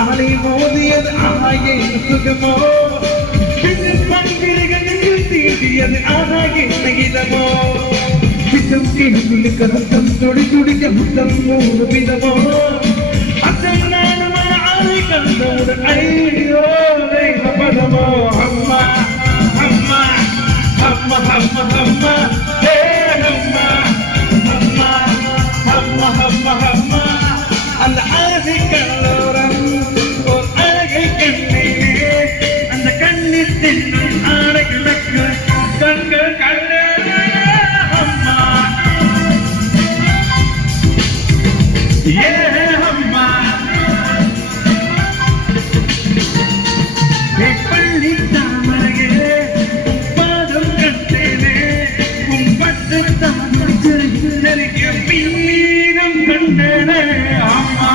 ஆலை மோதியது ஆனாயே சுகமோ பண்பிடுகளில் தீண்டியது ஆனாயே இதமோ விதம் கிணி கருத்தம் துடி துடிக்க முத்தம் மூணு விதமோ அச்சம் நானும் ஆலை கண்டவுடன் ஐயோ பதமோ அம்மா அம்மா அம்மா அம்மா அம்மா ஏ அம்மா அம்மா அம்மா அம்மா அம்மா அந்த ஆசை கல்லோரம் ஓர் அழகை கண்ணிலே அந்த கண்ணில் தின்னும் ஆடை கிடக்கு கண்கள் கண்ணே அம்மா ஏ அம்மா பள்ளி தாமரையே பாதம் கண்டேனே உன் பட்டு தாமரை நெருங்கிய மீனம் கண்டேனே அம்மா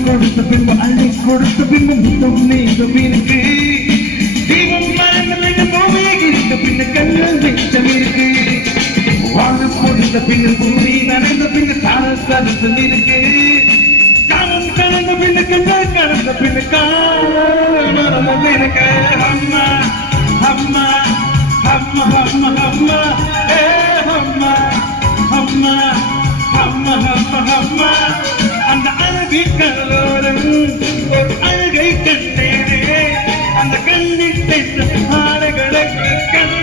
கொடுத்த பின்பு அள்ளி கொடுத்த பின்பு முத்தம் நீங்கும் இருக்கு தீபம் மறந்த பின்பு பூமியை இருந்த பின்ன கண்கள் மிச்சம் இருக்கு வானம் கொடுத்த பின்னு பூமி நனைந்த பின்ன காணல் கலந்து இருக்கு காலம் கலந்த பின்ன கண்கள் கலந்த பின்ன காலம் இருக்கு அம்மா அம்மா அம்மா அம்மா அம்மா ஏ அம்மா அம்மா அம்மா அம்மா அம்மா அந்த அழகை கல்லோரம் ஒரு அழகை கண்டேனே அந்த கண்ணில் ஆடைகளுக்கு கண்